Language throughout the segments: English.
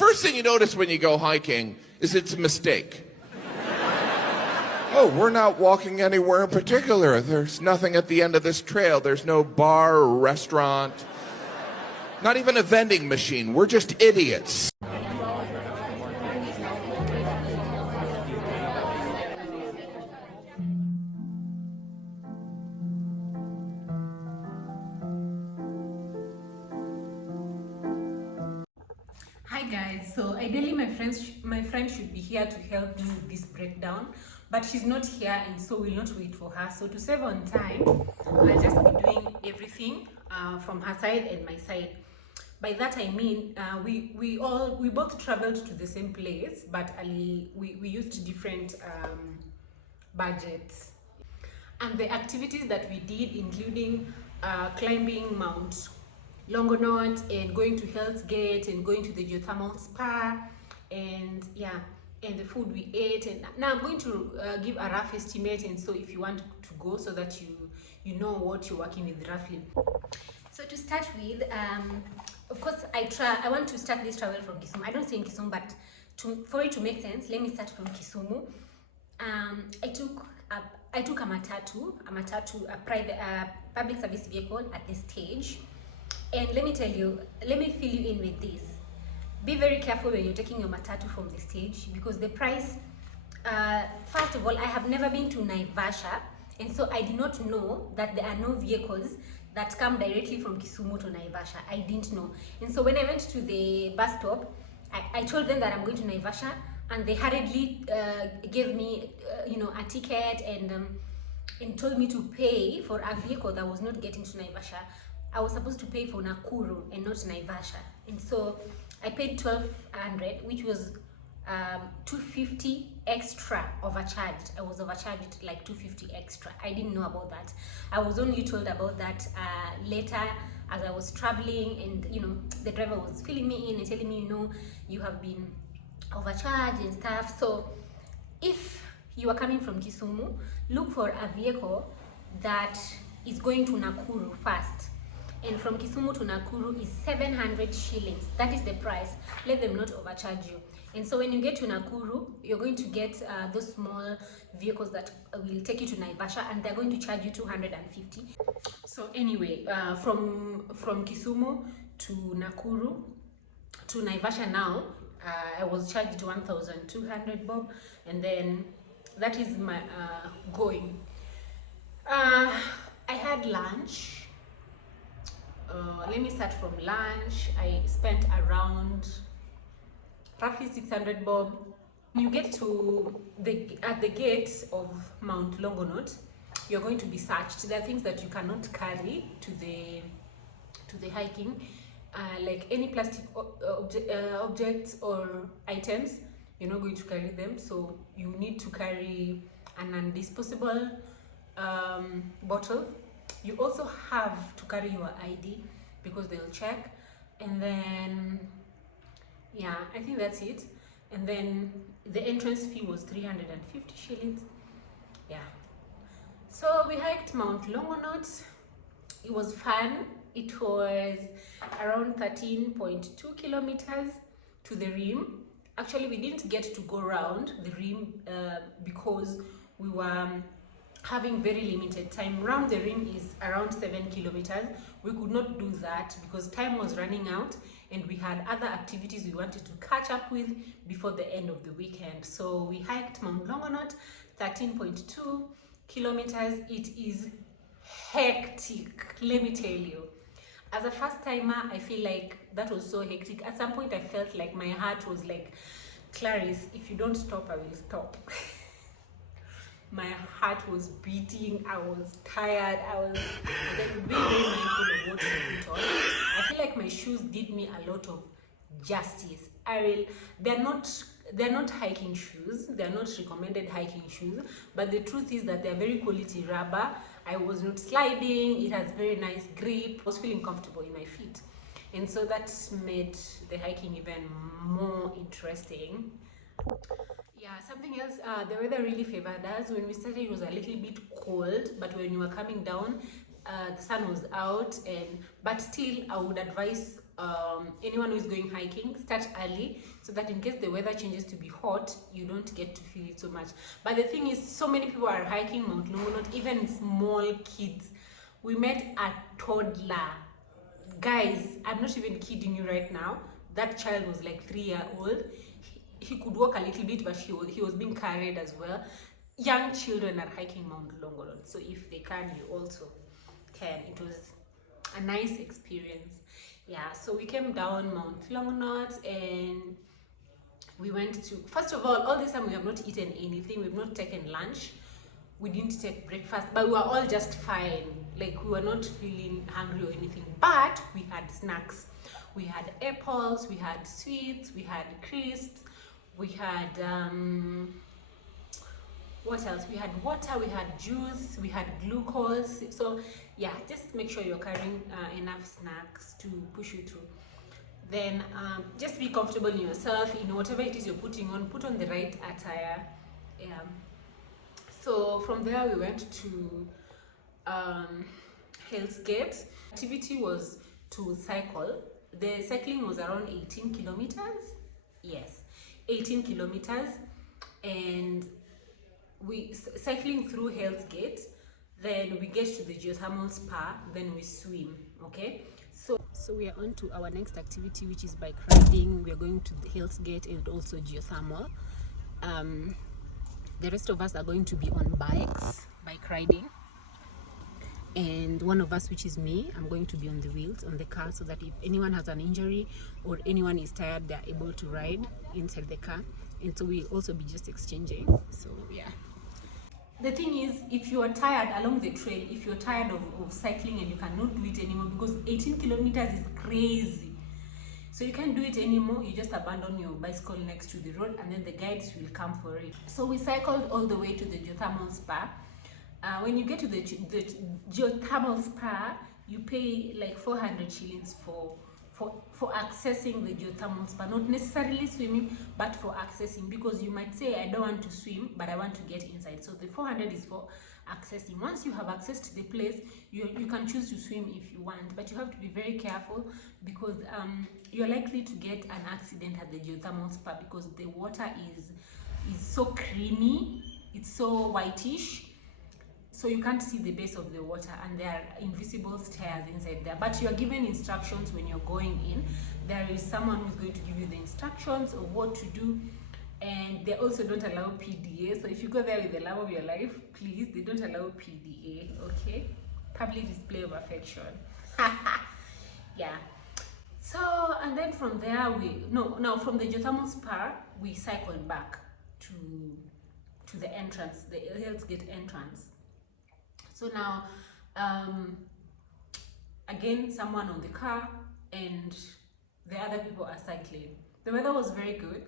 first thing you notice when you go hiking is it's a mistake. Oh, we're not walking anywhere in particular. There's nothing at the end of this trail. There's no bar or restaurant. Not even a vending machine. We're just idiots. Hi guys, so ideally my friend should be here to help me with this breakdown, but she's not here, and so we'll not wait for her. So to save on time, I'll just be doing everything from her side and my side. By that I mean we both traveled to the same place, but we used different budgets. And the activities that we did, including climbing Mount Longonot and going to Hell's Gate and going to the Geothermal spa, and yeah, and the food we ate. And now I'm going to give a rough estimate, and so if you want to go, so that you know what you're working with roughly. So to start with, of course I want to start this travel from Kisumu. I don't stay in Kisumu, but for it to make sense, let me start from Kisumu. I took a matatu, a private public service vehicle at this stage. And let me fill you in with this. Be very careful when you're taking your matatu from the stage, because the price, first of all, I have never been to Naivasha, and so I did not know that there are no vehicles that come directly from Kisumu to Naivasha. I didn't know. And so when I went to the bus stop, I told them that I'm going to Naivasha, and they hurriedly gave me a ticket and told me to pay for a vehicle that was not getting to Naivasha. I was supposed to pay for Nakuru and not Naivasha, and so I paid 1,200, which was 250 extra overcharged. I was overcharged like 250 extra. I didn't know about that. I was only told about that later as I was traveling, and the driver was filling me in and telling me, you have been overcharged and stuff. So if you are coming from Kisumu, look for a vehicle that is going to Nakuru first. And from Kisumu to Nakuru is 700 shillings. That is the price. Let them not overcharge you. And so when you get to Nakuru, you're going to get those small vehicles that will take you to Naivasha, and they're going to charge you 250. So anyway, from Kisumu to Nakuru to Naivasha now, I was charged 1,200 bob, and then that is my going. I had lunch. Let me start from lunch. I spent around roughly 600 bob. When you get to at the gate of Mount Longonot, you're going to be searched. There are things that you cannot carry to the hiking, like any plastic objects or items. You're not going to carry them, so you need to carry an undisposable bottle. You also have to carry your ID because they'll check, and then yeah, I think that's it. And then the entrance fee was 350 shillings. Yeah, so we hiked Mount Longonot. It was fun. It was around 13.2 kilometers to the rim. Actually, we didn't get to go around the rim because we were having very limited time. Round the rim is around 7 kilometers. We could not do that because time was running out, and we had other activities we wanted to catch up with before the end of the weekend. So we hiked Mount Longonot, 13.2 kilometers. It is hectic, let me tell you. As a first timer, I feel like that was so hectic. At some point I felt like my heart was like, Clarice, if you don't stop, I will stop. My heart was beating, I was tired, I was very, very mindful of what to put on. I feel like my shoes did me a lot of justice. They're not hiking shoes, they're not recommended hiking shoes, but the truth is that they're very quality rubber. I was not sliding, it has very nice grip, I was feeling comfortable in my feet. And so that made the hiking even more interesting. Yeah, something else, the weather really favored us. When we started, it was a little bit cold, but when you were coming down, the sun was out. But still, I would advise anyone who is going hiking, start early so that in case the weather changes to be hot, you don't get to feel it so much. But the thing is, so many people are hiking Mount Longonot, even small kids. We met a toddler. Guys, I'm not even kidding you right now. That child was like 3 years old. He could walk a little bit, but he was being carried as well. Young children are hiking Mount Longonot, so if they can, you also can. It was a nice experience. Yeah, so we came down Mount Longonot and we went to, first of all this time we have not eaten anything. We've not taken lunch, we didn't take breakfast, but we were all just fine. Like, we were not feeling hungry or anything, but we had snacks. We had apples, we had sweets, we had crisps, we had what else? We had water, we had juice, we had glucose. So yeah, just make sure you're carrying enough snacks to push you through. Then just be comfortable in yourself, in whatever it is you're putting on, put on the right attire. Yeah. So from there we went to Hell's Gate. Activity was to cycle. The cycling was around 18 kilometers. Yes, 18 kilometers. And we cycling through Hell's Gate, then we get to the geothermal spa, then we swim. Okay, so we are on to our next activity, which is bike riding. We are going to the Hell's Gate and also geothermal. The rest of us are going to be on bike riding, and one of us, which is me, I'm going to be on the wheels on the car, so that if anyone has an injury or anyone is tired, they're able to ride inside the car. And so we'll also be just exchanging. So yeah, the thing is, if you are tired along the trail, if you're tired of cycling and you cannot do it anymore, because 18 kilometers is crazy, so you can't do it anymore, you just abandon your bicycle next to the road and then the guides will come for it. So we cycled all the way to the geothermal spa. When you get to the geothermal spa, you pay like 400 shillings for accessing the geothermal spa. Not necessarily swimming, but for accessing, because you might say, I don't want to swim, but I want to get inside. So the 400 is for accessing. Once you have accessed the place, you can choose to swim if you want, but you have to be very careful, because you're likely to get an accident at the geothermal spa, because the water is so creamy, it's so whitish, so you can't see the base of the water, and there are invisible stairs inside there. But you are given instructions when you're going in. There is someone who's going to give you the instructions of what to do, and they also don't allow PDA. So if you go there with the love of your life, please, they don't allow PDA, okay? Public display of affection. Yeah. So, and then from there from the geothermal spa, we cycled back to the entrance, the Hell's Gate entrance. So now, again, someone on the car and the other people are cycling. The weather was very good.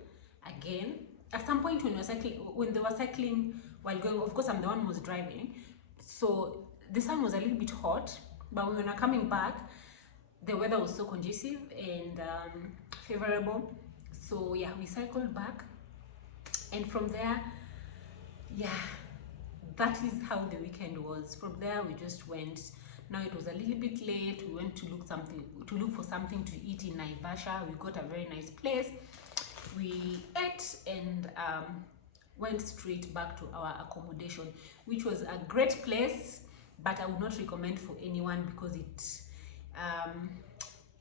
Again, at some point when they were cycling while going, of course I'm the one who was driving, so the sun was a little bit hot, but when we were coming back, the weather was so conducive and favorable. So yeah, we cycled back, and from there, yeah, that is how the weekend was. From there we just went. Now it was a little bit late. We went to look for something to eat in Naivasha. We got a very nice place. We ate and went straight back to our accommodation, which was a great place, but I would not recommend for anyone, because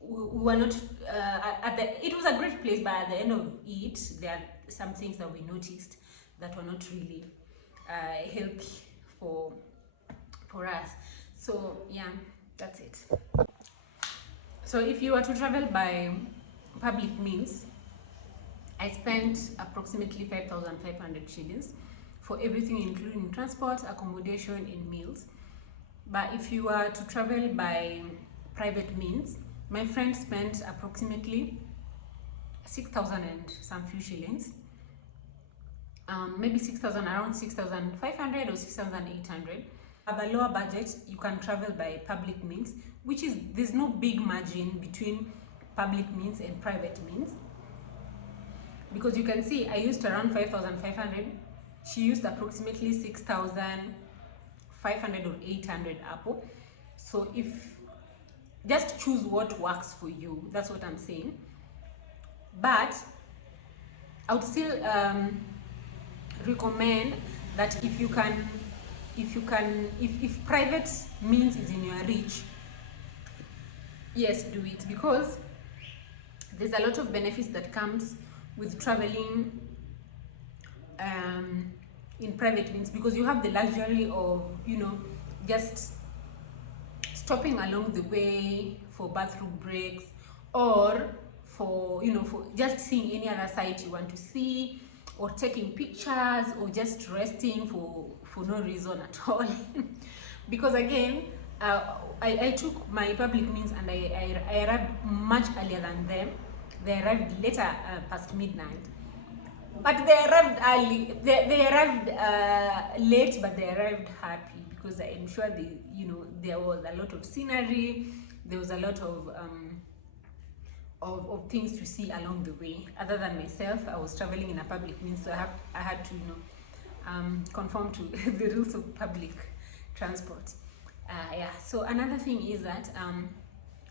we were not it was a great place, but at the end of it, there are some things that we noticed that were not really healthy for us. So yeah, that's it. So if you were to travel by public means, I spent approximately 5,500 shillings for everything, including transport, accommodation, and meals. But if you were to travel by private means, my friend spent approximately 6,000 and some few shillings. Maybe 6,000, around 6,500 or 6,800. At a lower budget, you can travel by public means, which is, there's no big margin between public means and private means. Because you can see I used around 5,500, she used approximately 6,500 or 800 Apple. So just choose what works for you, that's what I'm saying. But I would still recommend that if private means is in your reach, yes, do it, because there's a lot of benefits that comes with traveling in private means, because you have the luxury of, you know, just stopping along the way for bathroom breaks, or for, you know, for just seeing any other site you want to see, or taking pictures, or just resting for no reason at all. Because again, I took my public means and I arrived much earlier than them. They arrived later, past midnight, but they arrived early. They arrived late, but they arrived happy, because I'm sure they, you know, there was a lot of scenery, there was a lot of things to see along the way. Other than myself, I was traveling in a public means, so I had to, you know, conform to the rules of public transport. Yeah. So another thing is that,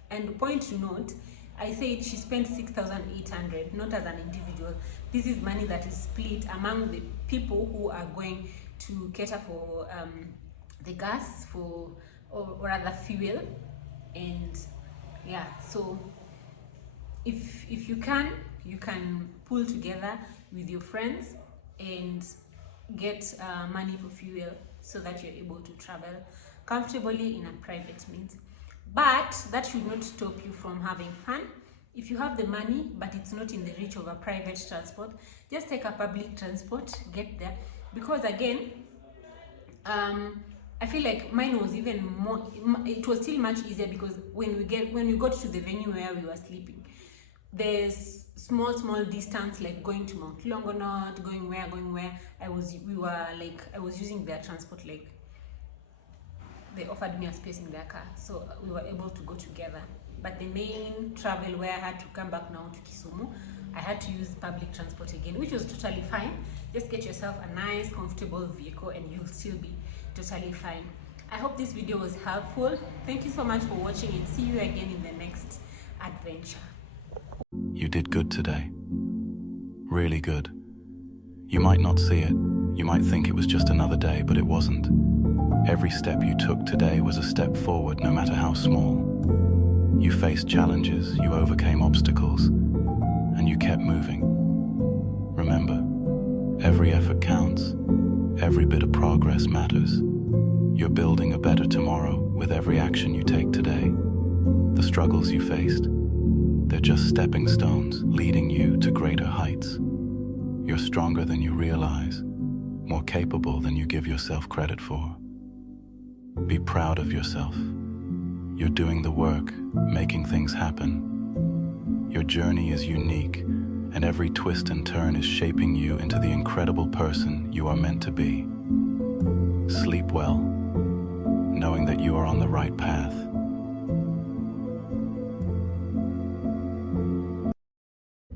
and point to note, I said she spent 6,800, not as an individual. This is money that is split among the people who are going to cater for the gas, or rather fuel, and yeah. So if you can pull together with your friends and get money for fuel, so that you're able to travel comfortably in a private means. But that should not stop you from having fun. If you have the money but it's not in the reach of a private transport, just take a public transport, get there. Because again, I feel like mine was even more, it was still much easier, because when we got to the venue where we were sleeping, there's small distance, like going to Mount Longonot, going where I was using their transport, like they offered me a space in their car, so we were able to go together. But the main travel, where I had to come back now to Kisumu, I had to use public transport again, which was totally fine. Just get yourself a nice, comfortable vehicle and you'll still be totally fine. I hope this video was helpful. Thank you so much for watching, and see you again in the next adventure. You did good today. Really good. You might not see it. You might think it was just another day, but it wasn't. Every step you took today was a step forward, no matter how small. You faced challenges, you overcame obstacles, and you kept moving. Remember, every effort counts. Every bit of progress matters. You're building a better tomorrow with every action you take today. The struggles you faced, they're just stepping stones leading you to greater heights. You're stronger than you realize, more capable than you give yourself credit for. Be proud of yourself. You're doing the work, making things happen. Your journey is unique, and every twist and turn is shaping you into the incredible person you are meant to be. Sleep well, knowing that you are on the right path.